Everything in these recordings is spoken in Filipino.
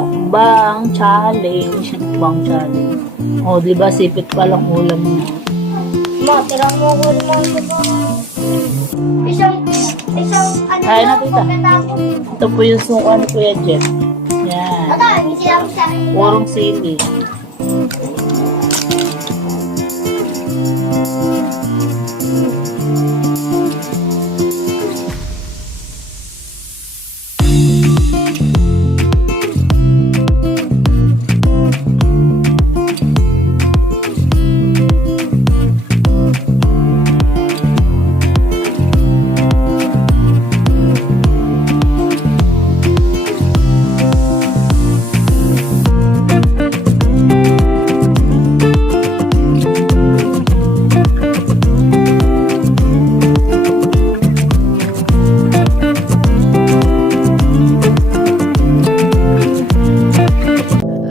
Mukbang challenge. Mukbang challenge. O, di ba sipit pa lang ulam niya. Ma, tirang mo ko naman ko. Isang, ano Kaya na, lang, tita. pagkatapos. Ito po yung suka ni Kuya Jeff. Yan. Ata, hindi sila sa akin. Purong sili.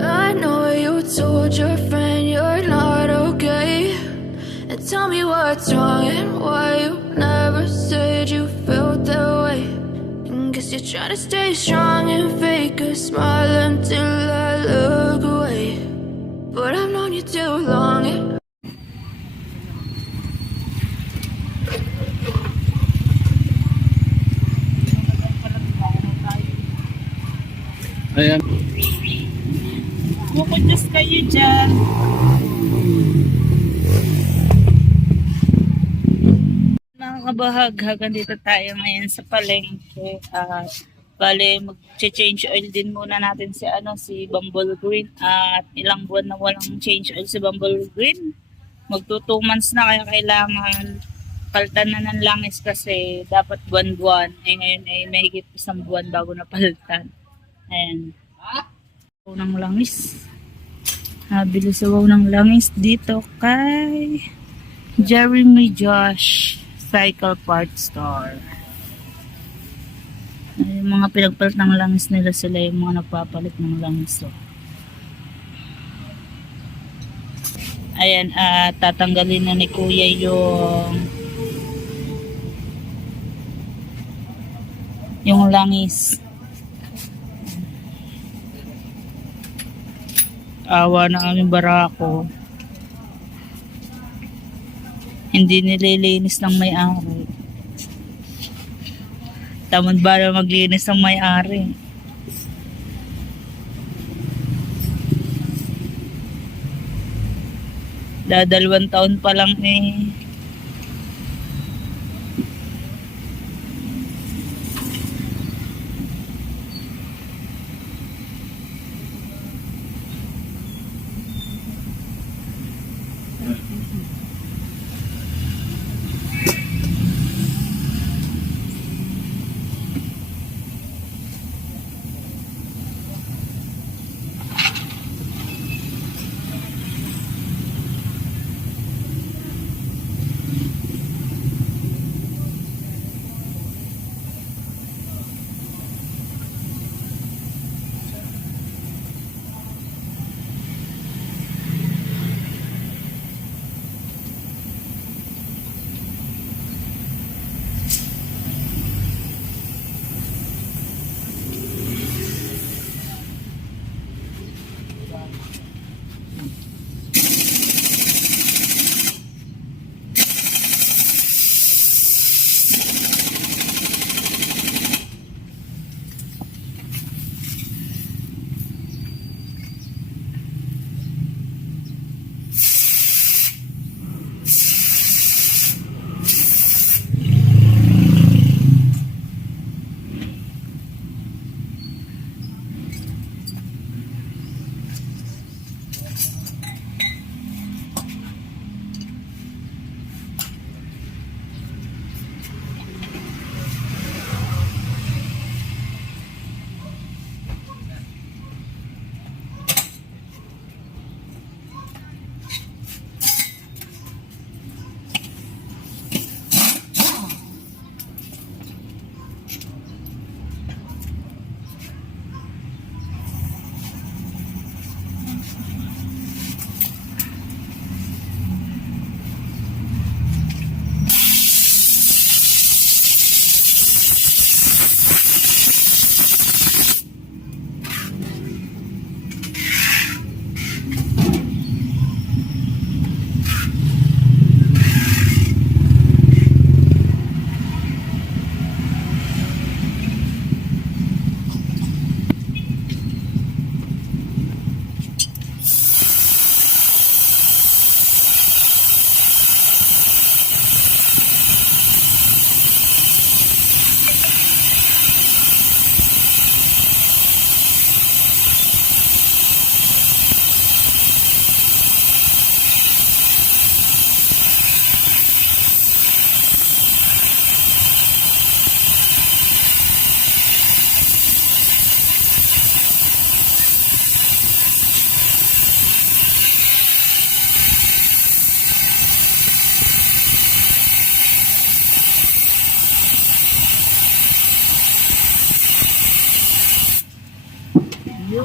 I know you told your friend you're not okay. And tell me what's wrong and why you never said you felt that way. And guess you're trying to stay strong and fake a smile until I look away. But I've known you too long. And Ayan. Bukudyos kayo dyan. Mga kabahaghag, dito tayo ngayon sa palengke. Bale, mag-change oil din muna natin si Bumble Green. At ilang buwan na walang change oil si Bumble Green. Magto 2 months na, kaya kailangan palitan na ng langis kasi dapat buwan-buwan. Ngayon ay mahigit 1 buwan bago na palitan. Ayan. Sabaw ng langis. Nabili sabaw ng langis dito kay Jeremy Josh Cycle Parts Store. Yung mga pinagpalit ng langis nila, sila yung mga nagpapalit ng langis. So. Ayan, tatanggalin na ni Kuya yung langis. Awa na aming barako. Hindi nililinis ng may-ari. Tamad ba na maglinis ng may-ari? Dadalawang taon pa lang eh.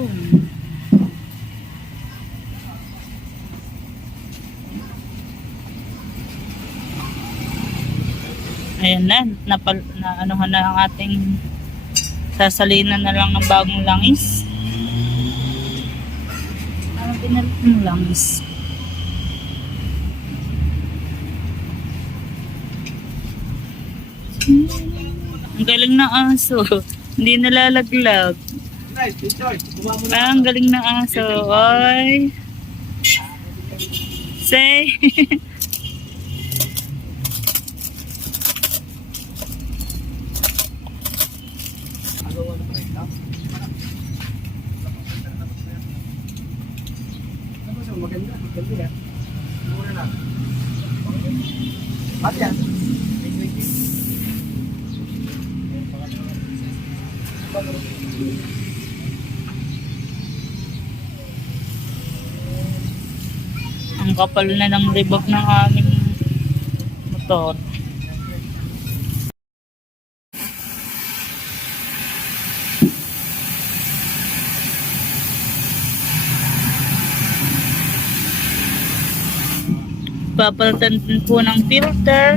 Yun. Ayan na anuhan na ang ating sasalinan na lang ng bagong langis. Ano pinalit ng langis? Ang galing na aso. Hindi nalalaglag. Ang galing na aso. Oy. Say. Ang kapal na ng ribok ng aming motor. Papalitan din po ng filter.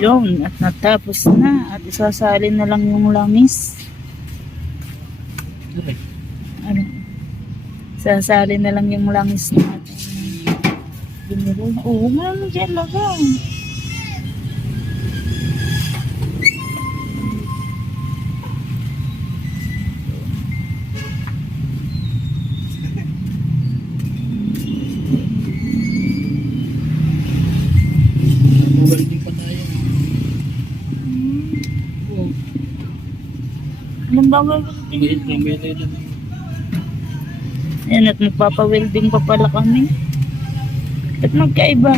Yun, at natapos na. At isasalin na lang yung langis. Ano? Sasalin na lang yung langis natin. Biniro. Oo, ano dyan lang. Anong ba welding? Ayan, at magpapa-welding pa pala kami. At magkaiba.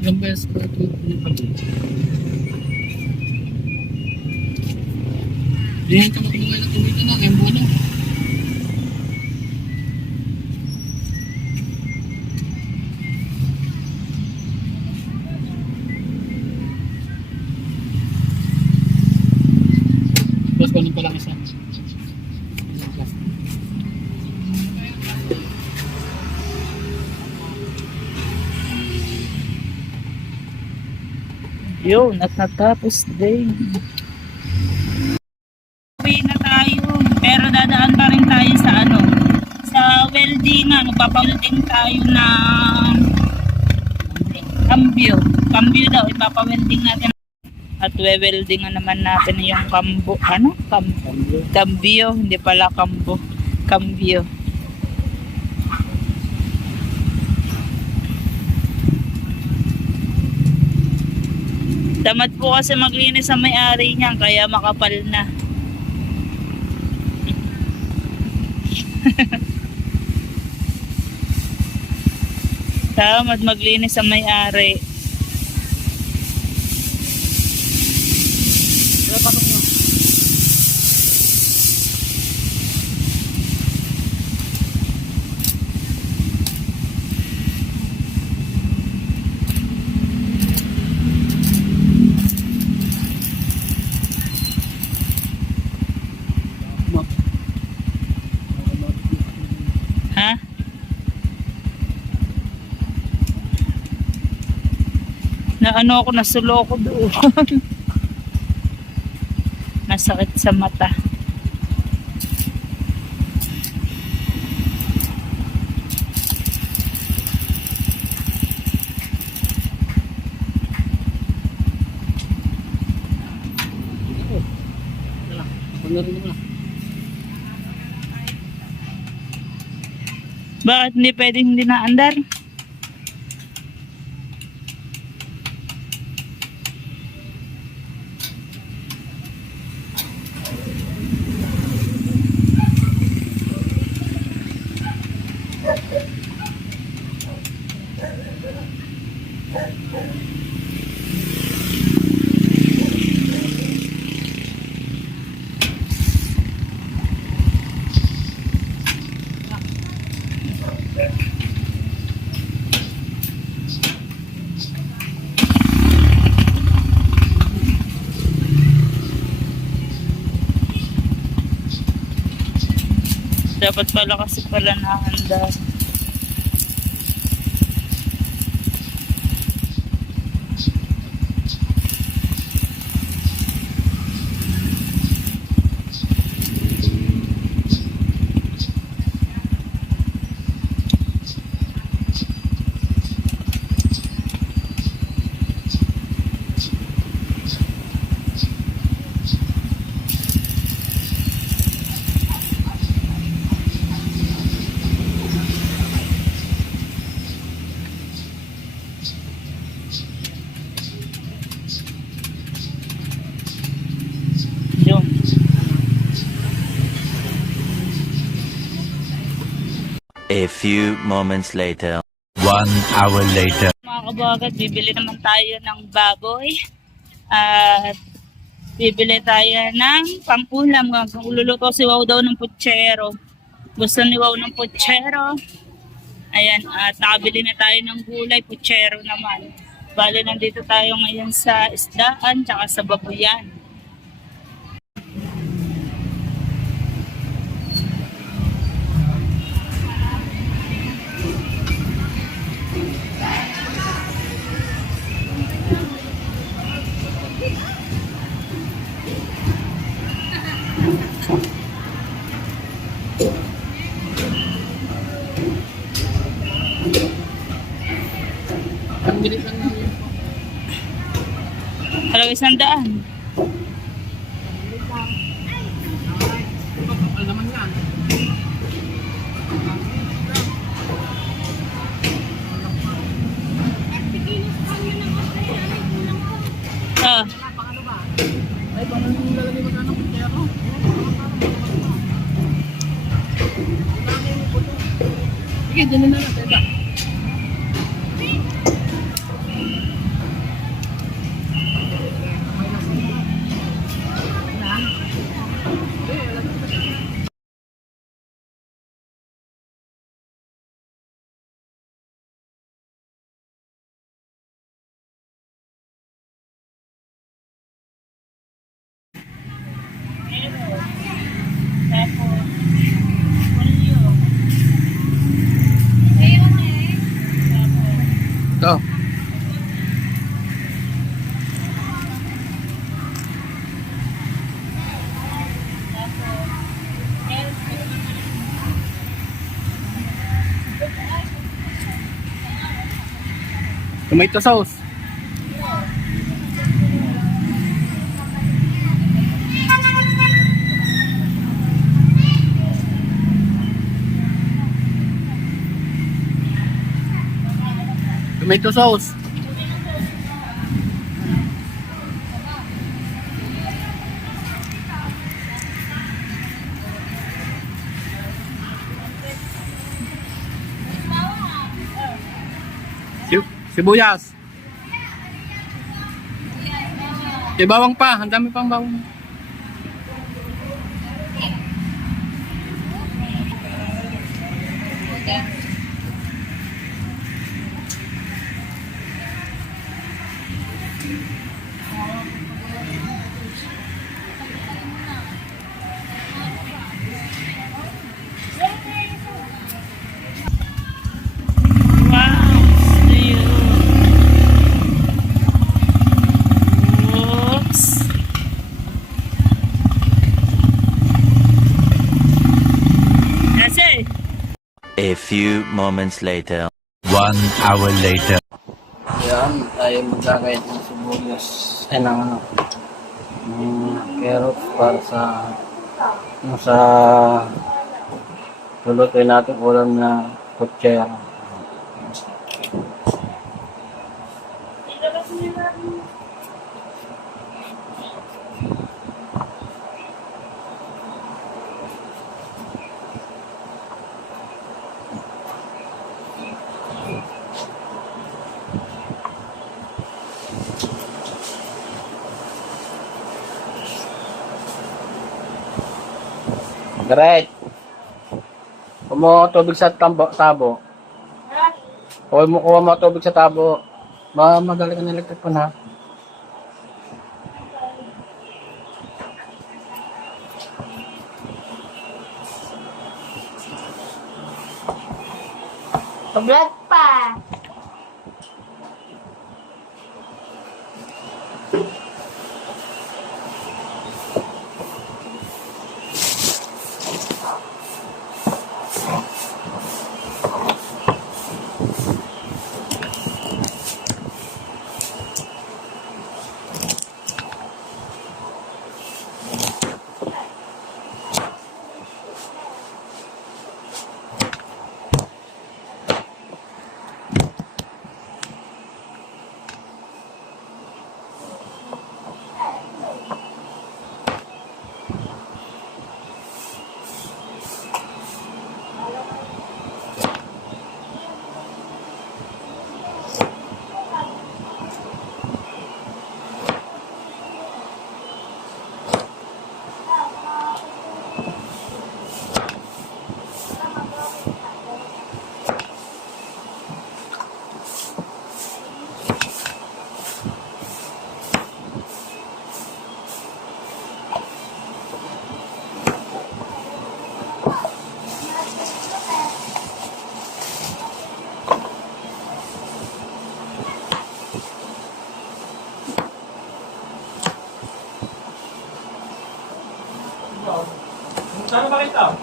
Gambes ko ito. Diyan ka makulungay na kumita na, yung buwan na. Bas ko nung palang isa. Yun, at natapos din. Uwi na tayo. Pero dadaan pa rin tayo sa sa weldingan. Magpapawelding tayo ng cambio. Cambio daw, ipapawelding natin. At we-weldingan naman natin yung cambio. Hindi pala cambio. Tamad po kasi maglinis sa may-ari niyan, kaya makapal na. Tamad maglinis sa may-ari. Ha? Na ano ako, nasulo ako doon. Nasakit sa mata. Panarin mo na. Bakit hindi pwedeng hindi naandar? Dapat pala kasi pala naandar. Yun. A few moments later. 1 hour later. Mga kabagat, bibili naman tayo ng baboy. At bibili tayo ng pang-ulam. Luluto si Wow daw ng putsero. Gusto ni Wow ng putsero. Ayan, at nakabili na tayo ng gulay, putsero naman. Bale, nandito tayo ngayon sa isdaan, tsaka sa babuyan. Ang bilis lang namin. Talaga 100. Kapal naman yan. Ah, Ay, paano nung lalagay magkano putyero? Sige, dyan na lang. Teka. Ito. Tomato sauce. Tomato sauce. Sibuyas. May bawang pa. Ang dami pang bawang. Wow! Ayun. Oops! Kasi, A few moments later. 1 hour later. Yan, tayo magkakait ng sibuyas. Ay, ng ano, carrots para sa lulutuin natin ulam na kutsera. Great! Kumo tubig sa tabo. Huwag mo kuha mo tubig sa tabo. Magaling ka ng electric pan, ha? Vlog pa. Saan ba kita?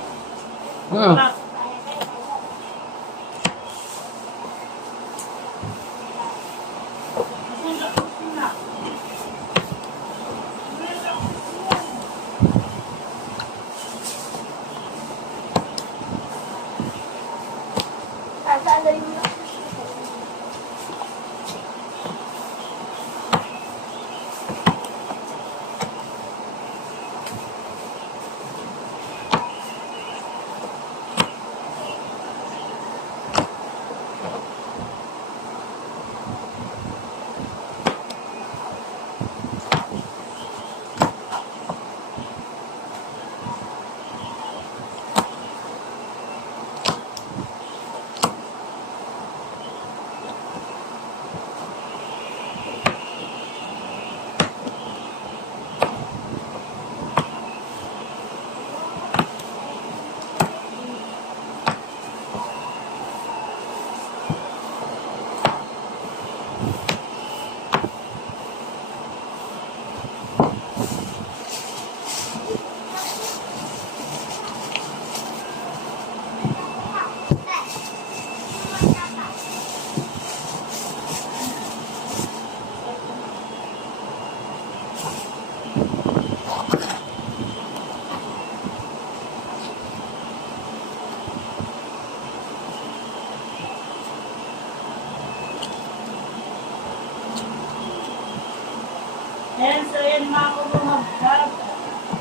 Ayan, so yan mga kumabag.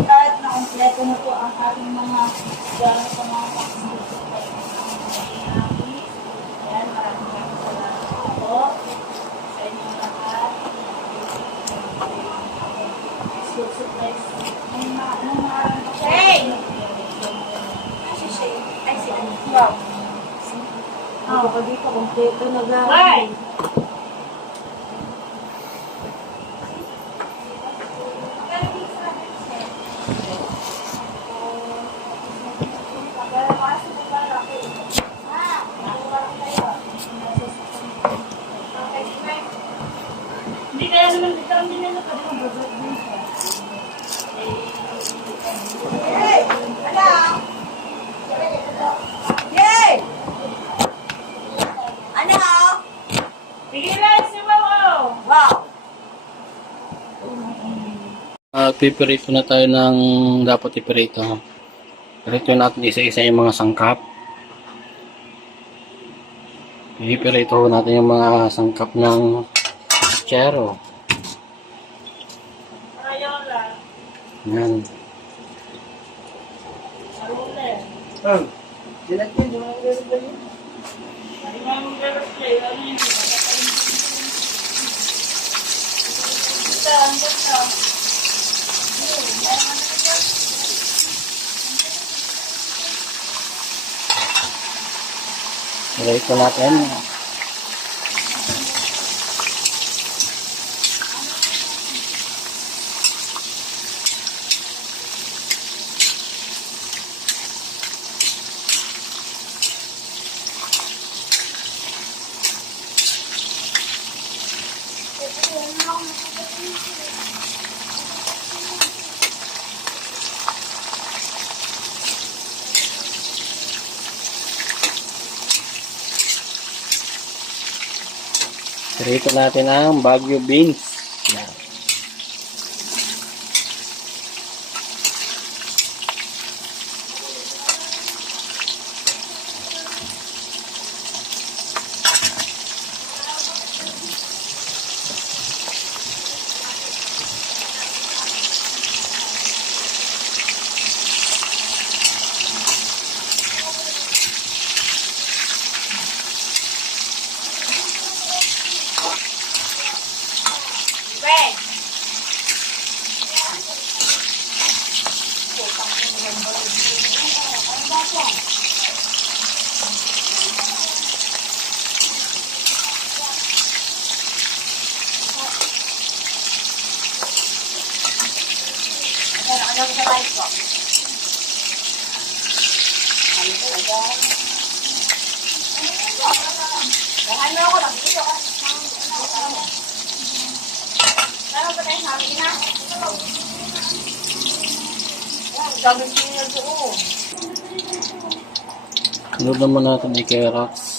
At nakompleto na po ang ating mga gamit sa mga vaccine. Ayan, maraming salamat. po sa inyong lahat. School supplies. Shay! Si Shay. Ay, si ano? Wow. Ako pa dito, kompleto na gawin. Hindi kaya naman dito ang binalo ka din ang babat din siya. Hey! Ano? Yay! Ano? Sige lang si Wow! Wow! Pipirito na tayo ng dapat ipirito. Pirito natin isa-isa yung mga sangkap. Pipirito natin yung mga sangkap ng chero. Rayola. Yan. Arule. Dilagyan yung mga Limang galasay. Ano yun? Ito, ang ganda. pirito natin. Pirito natin ang Baguio beans. Yan. Red! Ano sa live ko? Ano talaga? Ano ako lang dito? Ano ba tayo sabi na? Sabi niya doon. Sunod naman natin yung carrots.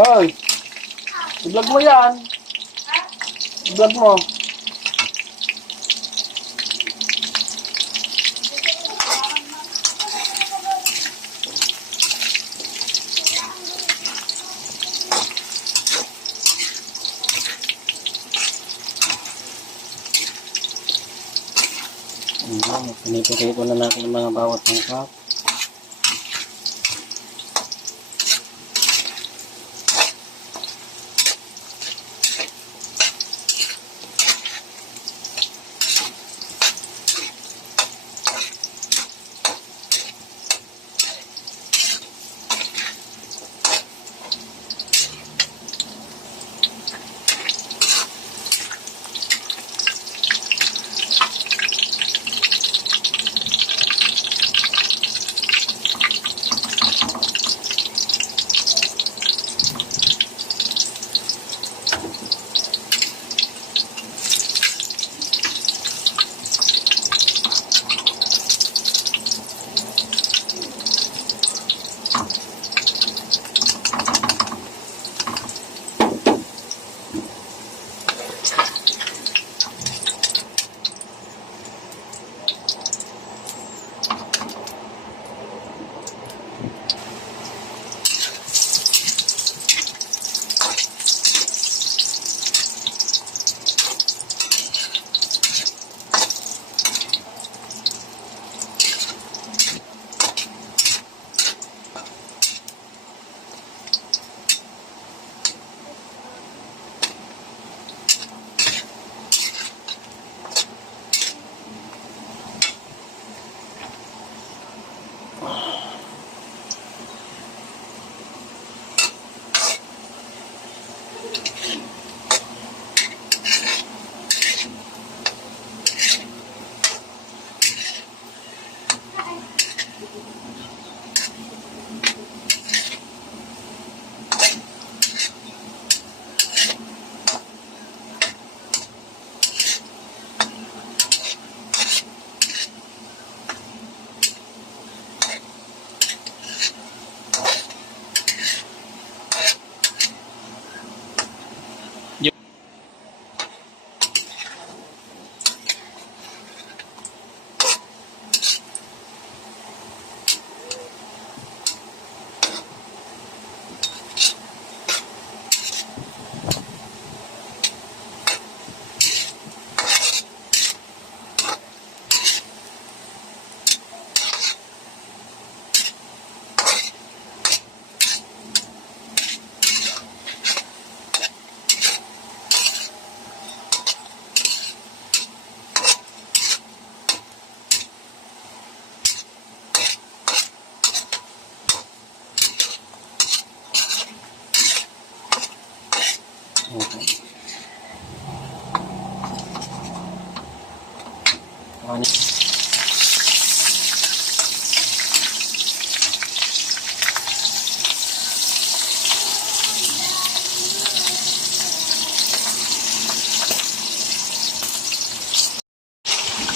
Hoy! I-vlog mo yan. I-vlog mo. Pinipirito na natin yung mga bawat sangkap. Okay.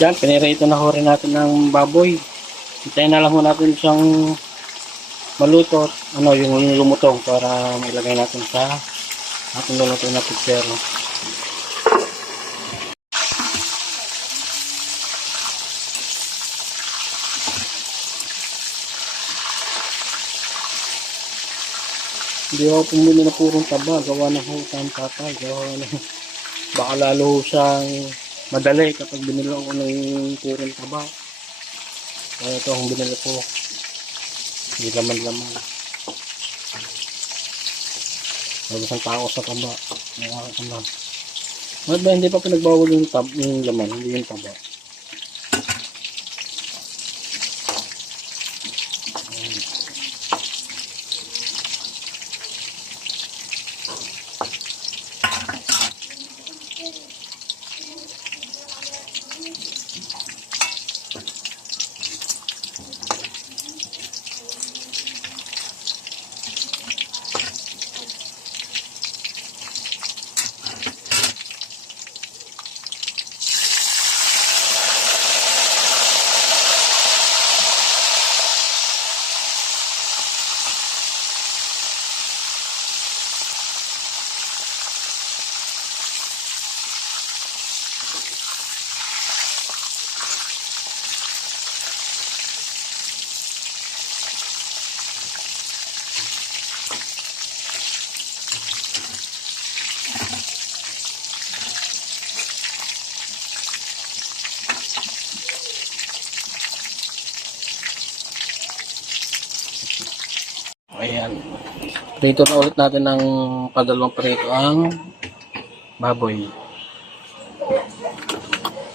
Yan, pinirito na ho rin natin ng baboy. Hintayin na lang ho natin siyang maluto. Ano, yung lumutong para mailagay natin sa ating luluto na pizzero. Hindi ako pumili na purong taba. Gawa na ho sa tatay. Gawa na ho. Baka lalo ho siyang madali kapag binili ako ng purong taba. Kaya ito ang binili ko. Hindi laman-laman. Isang tao sa taba. Nakakatama. Bakit ba hindi pa pinagbawal yung laman, hindi yung taba? Ayan. Prito na ulit natin ng padalawang prito ang baboy.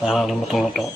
Lumutong na ito.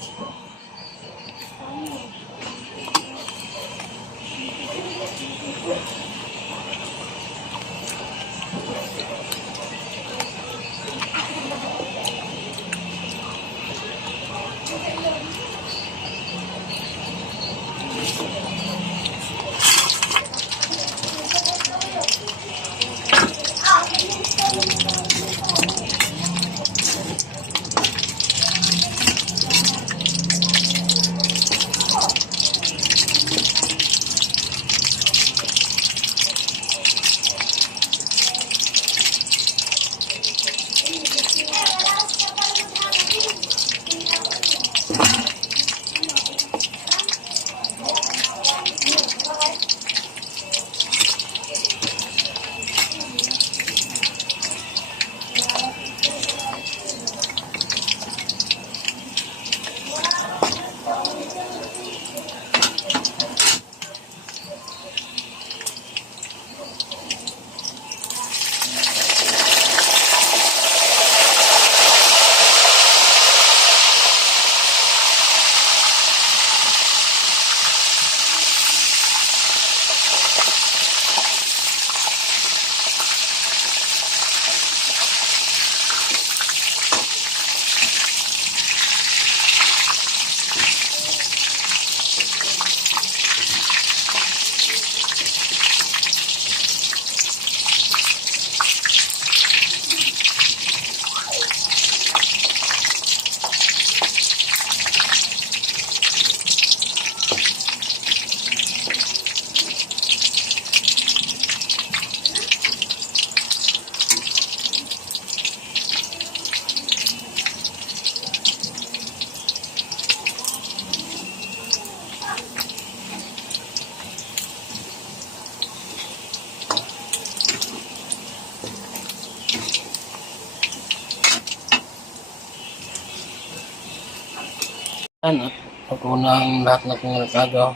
Yan, at ito na ang lahat ng pinagkagawa.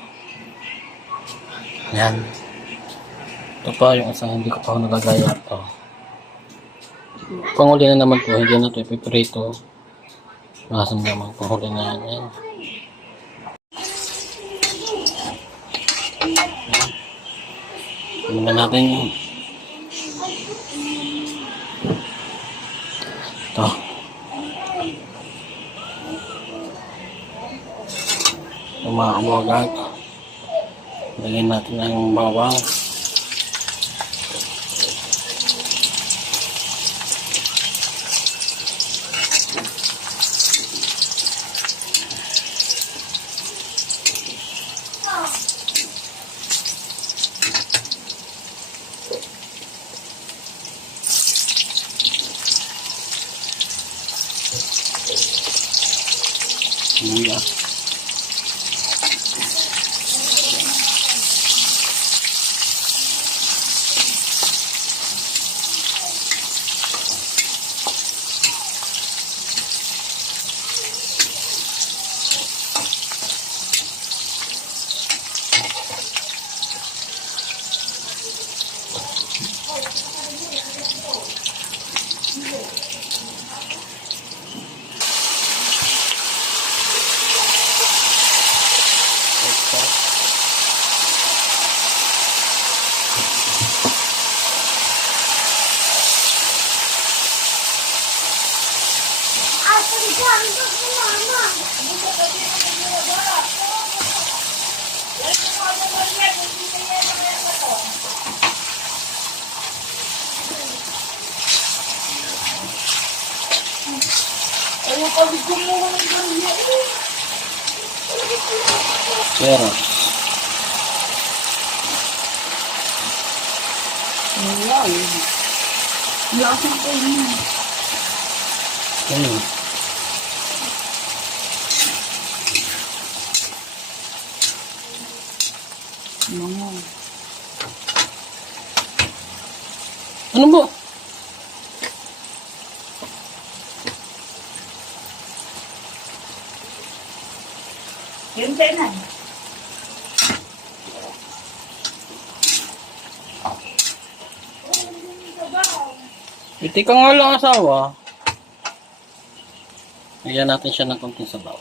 Yan. Ito pa yung isang hindi ko pa ako nagagaya. Ito. Panghuli na naman po, hindi na ito ipiprito. Masang naman panghuli na yan. Yan. Muna natin yung ito. Ito mga kabuhagag. Lagyan natin ang bawang. Luya. Pero, ayun. Ano ba? Yung tenan. Hindi ka nga lang asawa. Lagyan natin siya ng konting sabaw.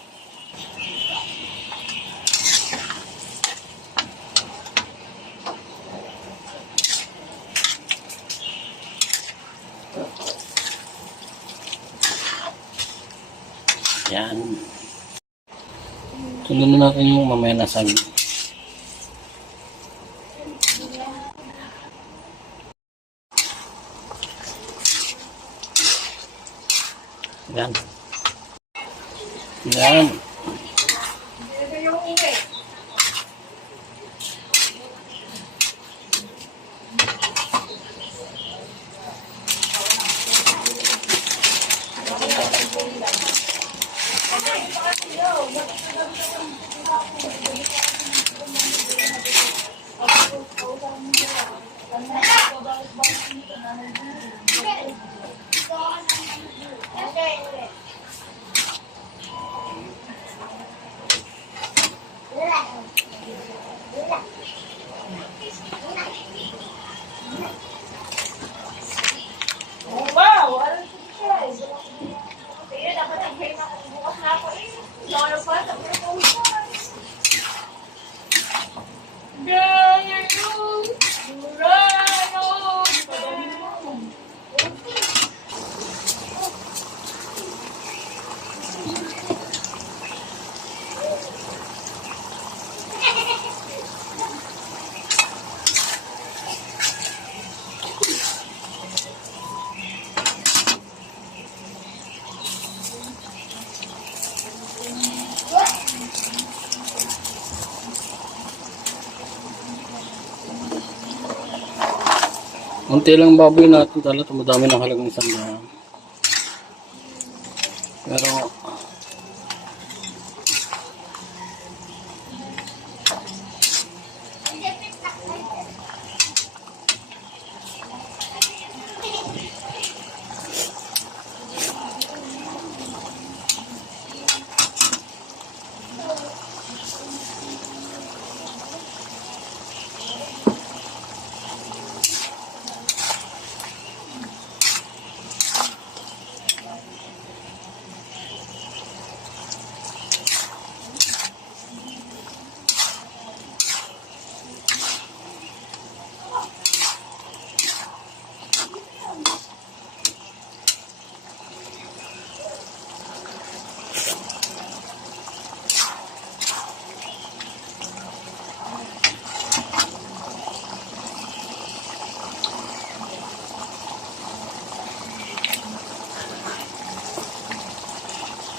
Yan. Sundan na natin yung mamaya na sabi. Yan. Yan. Unti lang baboy natin tala, tumadami ng halagang 100. Pero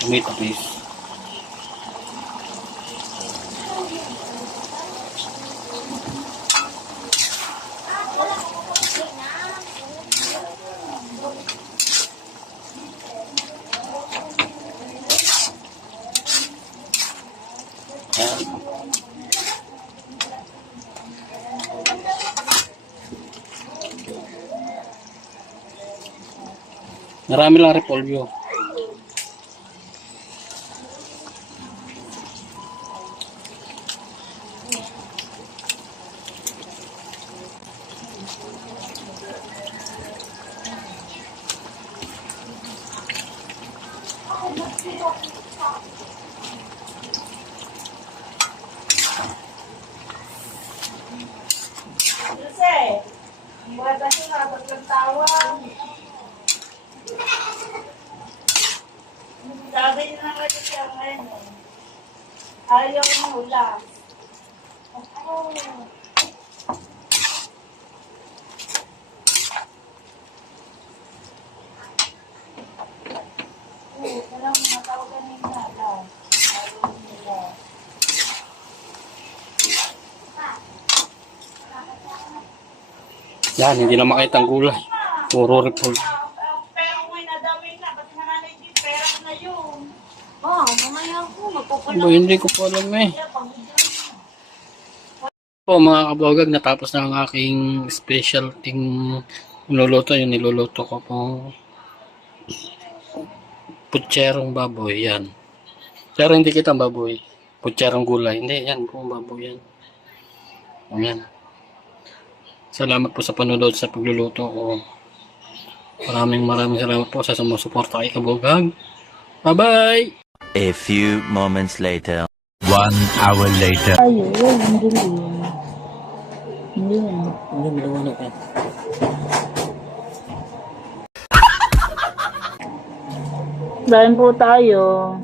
tomato paste. Ayan. Marami lang repolyo. Sabi niya na kayo siya ngayon. Ayaw mo hula. Alam mo, natawagan niya na lang. Ayaw mo hula. Yan, hindi na makita ang gulay. Puro repolyo. Pero may nadamay na. Ba't mananay di pera na yun? Oh, mamaya ako. Magpupunan. Hindi ko po alam eh. Po mga kabogag, natapos na ang aking special ting niluluto. Yung niluluto ko po putserong baboy. Yan. Pero hindi kita baboy. Putserong gulay. Hindi, yan po baboy yan. Ayan. Salamat po sa panonood sa pagluluto ko. Maraming salamat po sa sumusuporta kay Kabogag. Bye-bye! A few moments later. 1 hour later. Ayun, ang dilim. Yun. Hindi, maliwanag eh. Dahil po tayo.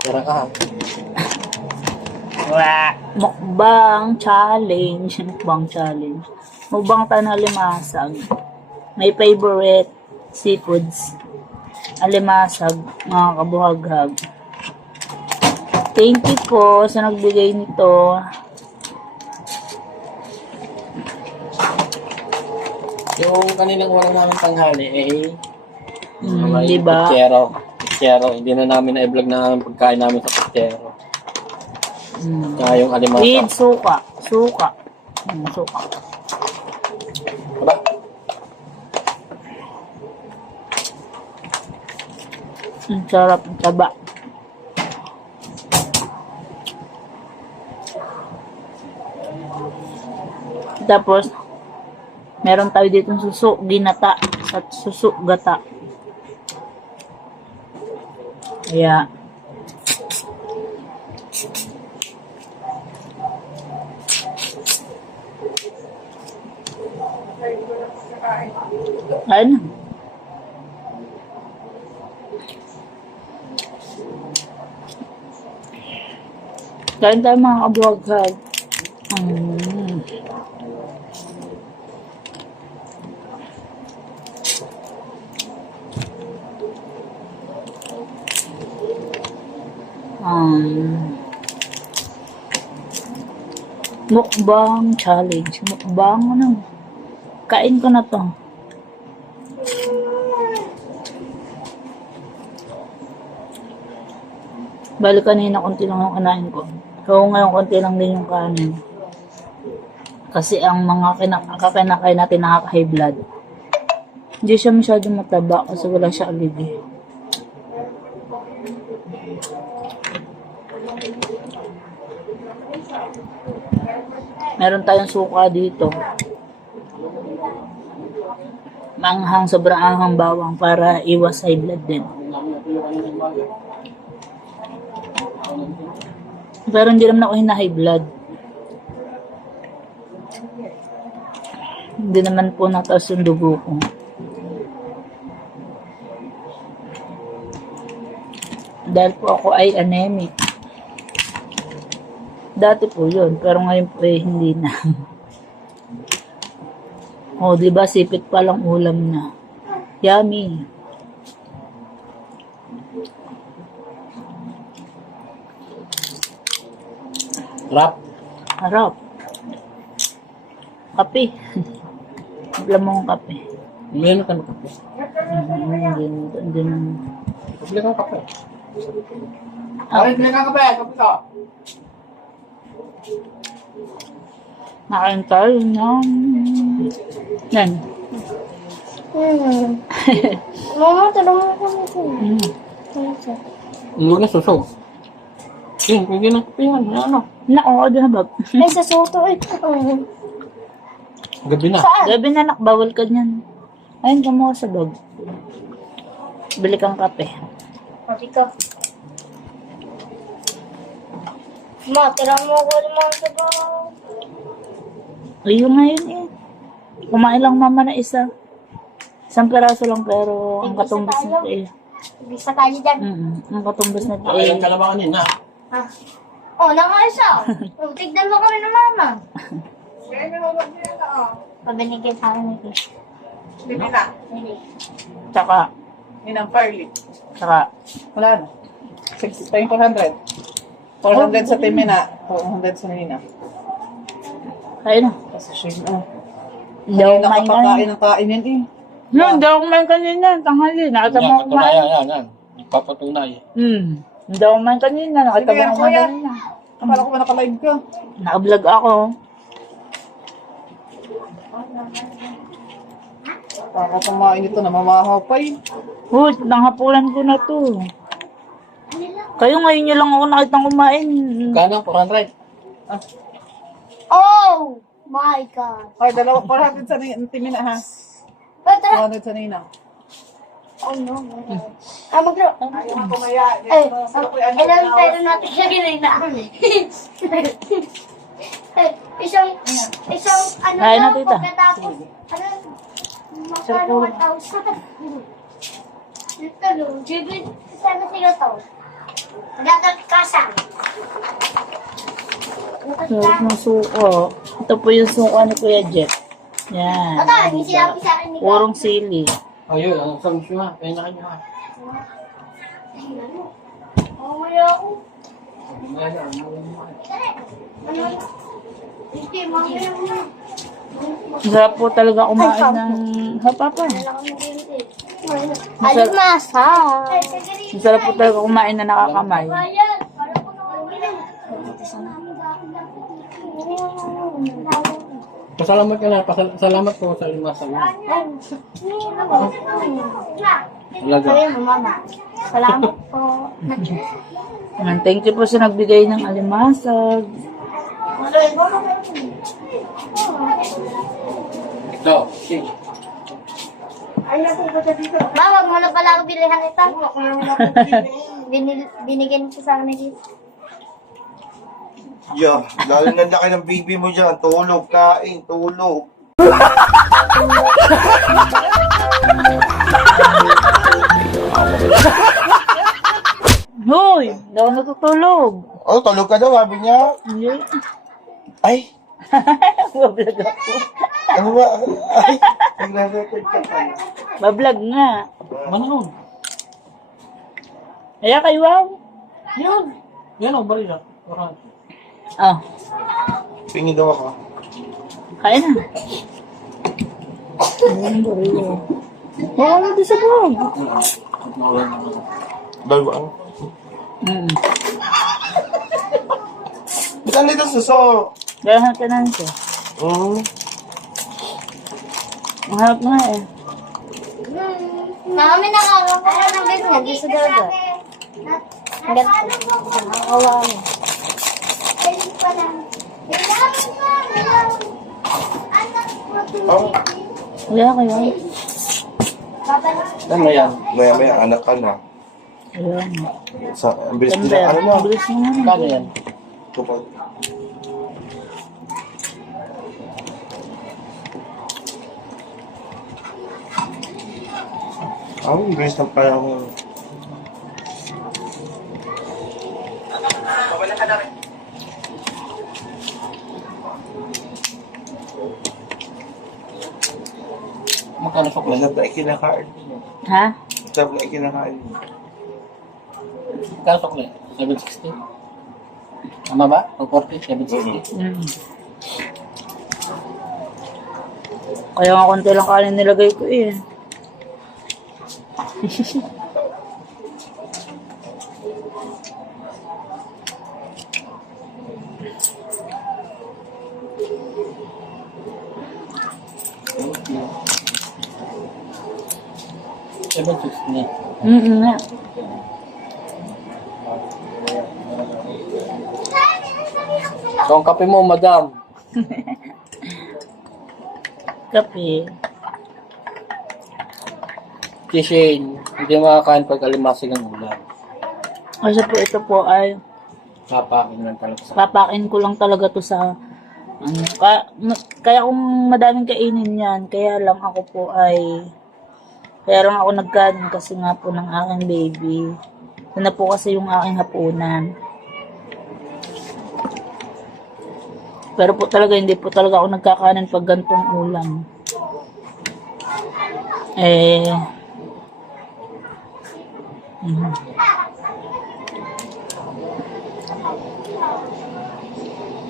Tara ka. Mukbang challenge. Mukbang challenge. Mukbang tanalimasag. May favorite seafoods. Alimasag, mga kabuhaghag. Thank you po sa nagbigay nito. Yung kaninang walang namin tanghali eh, Diba? Putsero. Hindi na namin na-vlog na pagkain namin sa putsero. Kaya yung alimasa. With suka. Suka. Suka. Diba? Ang sarap ng taba. Tapos, meron tayo dito suso ginata at suso gata. Kaya, ano? Kain tayo mga kabuhaghag. Mukbang challenge. Mukbang ano? Kain ko na to. Bali kanina konti lang yung kinain ko. So ngayon konti lang din yung kanin. Kasi ang mga kakinakain natin nakaka-high blood. Hindi siya masyado mataba kasi wala siya aligi. Meron tayong suka dito. Manghang, sobrang anghang bawang para iwas high blood din. Pero hindi naman ako hina-high blood. Hindi naman po nataas yung dugo ko. Dahil po ako ay anemic. Dati po yun, pero ngayon po eh hindi na. Oh, di ba sipit pa lang ulam na. Yummy. Rap. Harap. Kape. Lamang kape. Meron ka na kape. Hindi na. Bili kang kape. Ah, Bili kang kape. Kape ka. nakain tayo ng... Yan. Mama, tulungan ko nito. Mm. Huwag na susog. Hindi na kape yan. Ano? Nako, di habab. Ay, sa soto eh. Gabi na. Saan? Gabi na nak, bawal ka niyan. Ayun ka mo sa bag. Bili kang kape. Sabi ko. Ma, tira mo ako naman sa bahay. Ayun ngayon eh. Kumain lang mama na isa. Isang peraso lang pero ang katumbas nito eh. Bisa tayo dyan. Ang katumbas nito Nakailan eh. ka na ba kanina? Ha? Oh, nakaisa. Oh, tignan mo kami ng mama. Pabinigay sa akin ito. Hindi na. Tsaka, Inang Farley. tsaka. Wala na. 400. 400 sa Timina. 400 sa Nina. Ayun na. Kasi siya, Hindi ako kumain nakapakain kanina. ng kain yan eh. No, hindi ako kumain kanina. Tanghali. Nakita mo ako kumain. Yan. Papatunay. Hindi ako kumain kanina. Nakita mo Sige, ako kumain kuya. kanina. Akala ko ba naka-live ka? Naka-vlog ako. Para kumain ito, namamahaw pa eh. Hoy, nanghapulan ko na to. Kayo ngayon nyo lang ako nakitang kumain. Kano? 400? Oh my God. Ay, 400 sa Timina ha. Oh, tara. 200 sa Nina. Oh no. Ah, magro. Ayaw nga kumaya. Eh, Ano ilan pera natin siya ginagdaan eh. Isang ano Kaya na, lang, tita. pagkatapos, magkano 1,000. Ito no, jigit, sana sila to. Nagkakasang. Sarap ng suko. Ito po yung suko ni Kuya Jeff. Yan. Ito, hindi sinabi sa akin ni Purong sili. Ayun, ang samis nyo ha. Kaya na kayo ha. Oh, maya ako. Hindi, mamaya ako na. Sarap po talaga kumain ng hapapa. Alimasa. Masarap po talaga kumain na nakakamay. Pasalamat ka na. Salamat ko sa limasa mo. Talaga. Sabi mo, mama. Salamat po. Ayan, thank you po sa nagbigay ng alimasag. Ito. Sige. Ma, wag mo na pala ako bilihan ito. Binigyan siya sa akin dito. Yeah, lalo na laki ng baby mo dyan. Tulog, kain, tulog. Hoy, hindi ako natutulog. Oh, tulog ka daw, sabi niya. Hindi. Ay, Bablog ako. ano ba? Ay, nagre-record ka pa. Bablog nga. Manood. Kaya kayo, wow. Yan. Yan o, bali na. 400. Oh, Pingin daw ako. kain na. Ayun, baril. Baka mo doon sa bag. Dalawang. Saan dito suso? Dahil natin na ito. Ang harap nga eh. Kami nakakakala ng ganyan dito sa dagat. Ang ganito. Nakakawa mo. Oh, Kaya kayo. Ano yan? maya-maya, anak ka na. Ayun. Ang bilis Ganda. nila, ano na? Ang bilis mo nga. Kano yan? Kapag... Ang bilis ng panahon. Maganda kinakain. Ha? Maganda kinakain. Kasok na. 760. Tama ba? O 40? 760. Mm. Kaya nga konti lang kanin nilagay ko eh. Nga. So, ang kape mo, madam. Kape. Si Shane, hindi makakain pag alimasig ang ulam. Kasi po ito po ay Papakin lang talaga sa... papakin ko lang talaga to sa ano, kaya kung madaming kainin yan, kaya lang ako nagkanin kasi nga po ng aking baby. Ito na po kasi yung aking hapunan. Pero po talaga, hindi po talaga ako nagkakanin pag gantong ulam.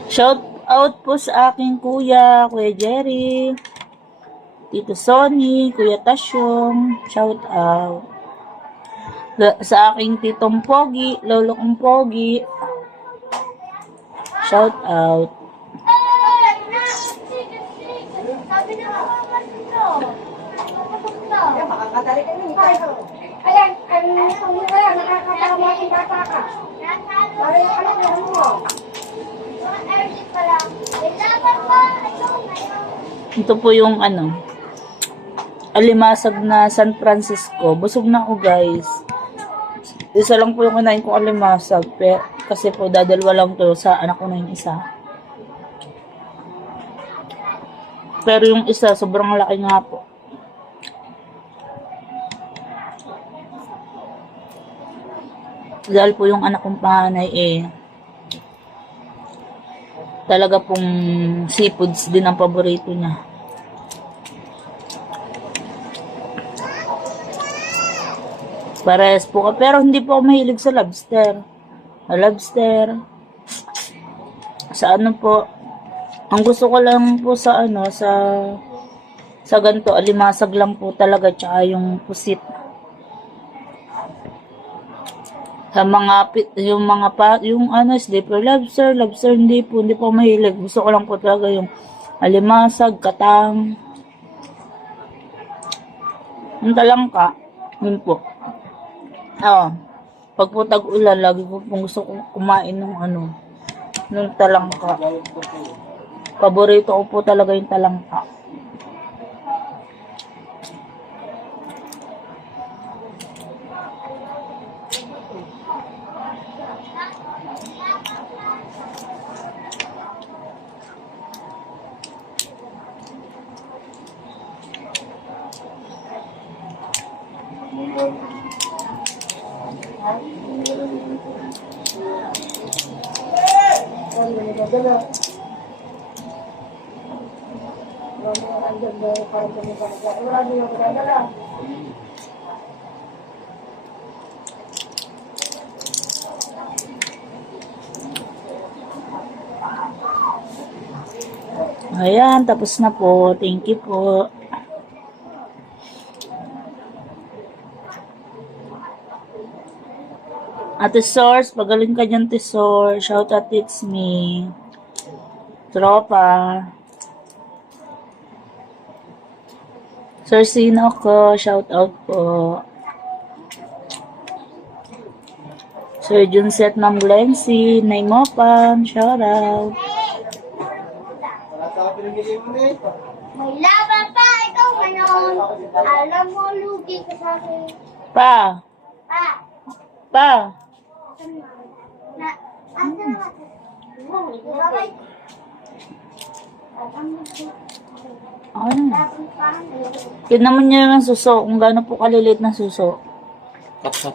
Shout out po sa aking Kuya Jerry, Tito Sonny, Kuya Tasyong, shout out. Sa aking Titong Pogi, Lolo kong Pogi, shout out. Ayan, nakakatawa yung bata ka. Para yung alam mo. Ito po yung alimasag na San Francisco. Busog na ako, guys. Isa lang po yung kinain kong alimasag. Kasi po dadalwa lang to sa anak ko na yung isa. Pero yung isa, sobrang laki nga po. Dahil po yung anak kong panganay talaga pong seafoods din ang paborito niya. Parehas po ka. Pero hindi po ako mahilig sa lobster. Sa ano po, ang gusto ko lang po sa sa ganito, alimasag lang po talaga, tsaka yung pusit. Sa yung slipper lobster hindi po mahilig. Gusto ko lang po talaga yung alimasag, katang, yung talangka, yun po. Pag po tag-ulan, lagi po gusto ko kumain ng ng talangka. Paborito ko po talaga yung talangka. Ayan, tapos na po. Thank you po. Ate Source, pagaling ka dyan, Ate Source. Shout out, it's me. Tropa. Sir Sino ko, shout out po. Sir Junset ng Glency, Nay Mopan, shout out. May laban pa, ikaw ngayon. Alam mo, lugi ka sa akin. Pa. Asa na Tignan mo niyo yung suso, kung gaano po kalilit na suso. Kapsat.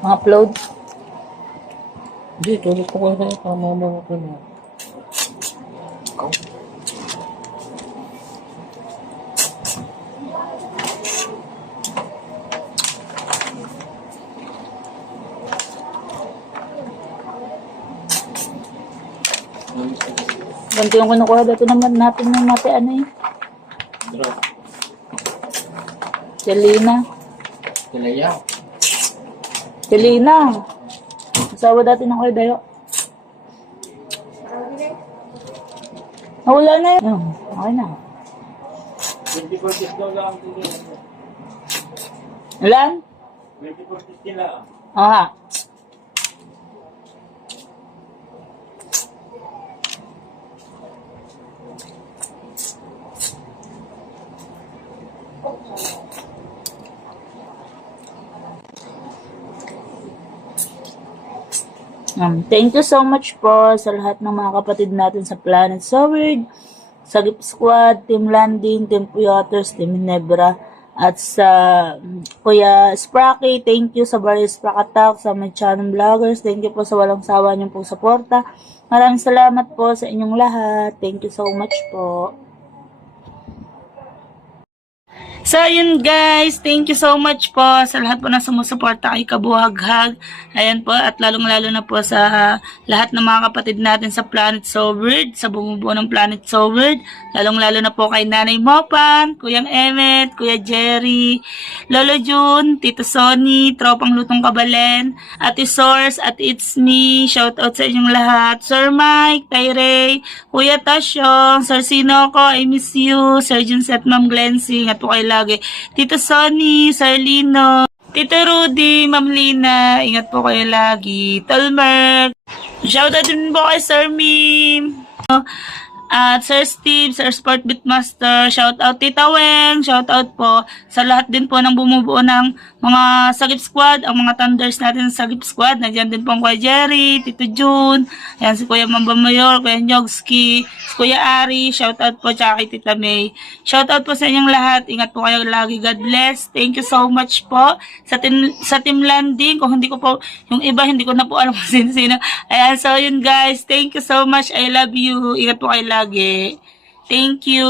Mga upload. Hindi, tulog ko kayo. Tama mo ko na. Ganito yung kinukuha dito naman natin ng mati ano eh. Selena. Selena. Asawa dati ng Kuya Dayo. Wala na yun. Okay na. Ilan? 24.50 lang. Aha. Thank you so much po sa lahat ng mga kapatid natin sa Planet Soward, sa Gip Squad, Team Landing, Team Puyoters, Team Ginebra, at sa Kuya Spracky. Thank you sa Barrio Sprack Attack, sa my channel vloggers. Thank you po sa walang sawa niyong pong suporta. Maraming salamat po sa inyong lahat. Thank you so much po. So, yun guys, thank you so much po sa lahat po na sumusuporta kay Kabuhaghag. Ayan po, at lalong-lalo na po sa lahat ng mga kapatid natin sa Planet Soward, sa bumubuo ng Planet Soward. Lalong-lalo na po kay Nanay Mopan, Kuyang Emmet, Kuya Jerry, Lolo June, Tito Sonny, Tropang Lutong Kabalen, Ate Source, at It's Me. Shout out sa inyong lahat. Sir Mike, Tyrey, Kuya Tasyong, Sir Sinoco, I miss you, Sir Junset, Ma'am Glensing, at po kayo lagi. Tito Sonny, Sir Lino, Tito Rudy, Ma'am Lina, ingat po kayo lagi. Tolmerk, shoutout din po kay Sir Mim, at Sir Steve, Sir Sport Beatmaster, shoutout Tita Weng, shoutout po sa lahat din po ng bumubuo ng mga Sagip Squad, ang mga Thunders natin sa Sagip Squad. Nandiyan din po ang Kuya Jerry, Tito June, ayan si Kuya Mamba Mayor, Kuya Nyogski, si Kuya Ari, shoutout po tsaka kay Tita May. Shoutout po sa inyong lahat, ingat po kayo lagi, God bless. Thank you so much po sa team Landing. Kung hindi ko po, yung iba hindi ko na po alam kung sino-sino. Ayan, so yun guys, thank you so much, I love you, ingat po kayo lagi. Thank you.